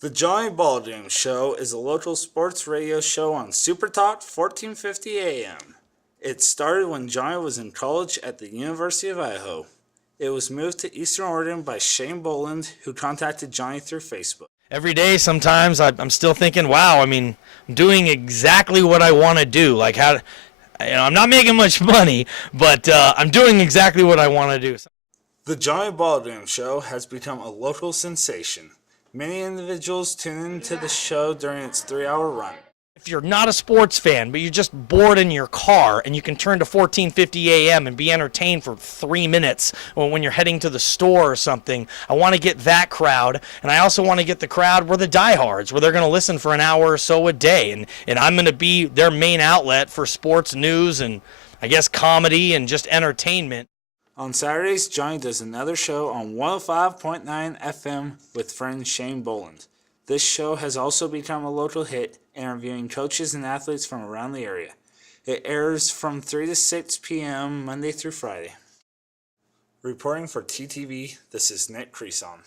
The Johnny Baldwin Show is a local sports radio show on Super Talk 1450 AM. It started when Johnny was in college at the University of Idaho. It was moved to Eastern Oregon by Shane Boland, who contacted Johnny through Facebook. Every day, sometimes I'm still thinking, wow, I'm doing exactly what I want to do. Like, I'm not making much money, but I'm doing exactly what I want to do. The Johnny Baldwin Show has become a local sensation. Many individuals tune into the show during its 3-hour run. If you're not a sports fan, but you're just bored in your car and you can turn to 1450 AM and be entertained for 3 minutes when you're heading to the store or something, I want to get that crowd. And I also want to get the crowd where the diehards, where they're going to listen for an hour or so a day. And I'm going to be their main outlet for sports news and, I guess, comedy and just entertainment. On Saturdays, Johnny does another show on 105.9 FM with friend Shane Boland. This show has also become a local hit, interviewing coaches and athletes from around the area. It airs from 3 to 6 p.m. Monday through Friday. Reporting for TTV, this is Nick Creason.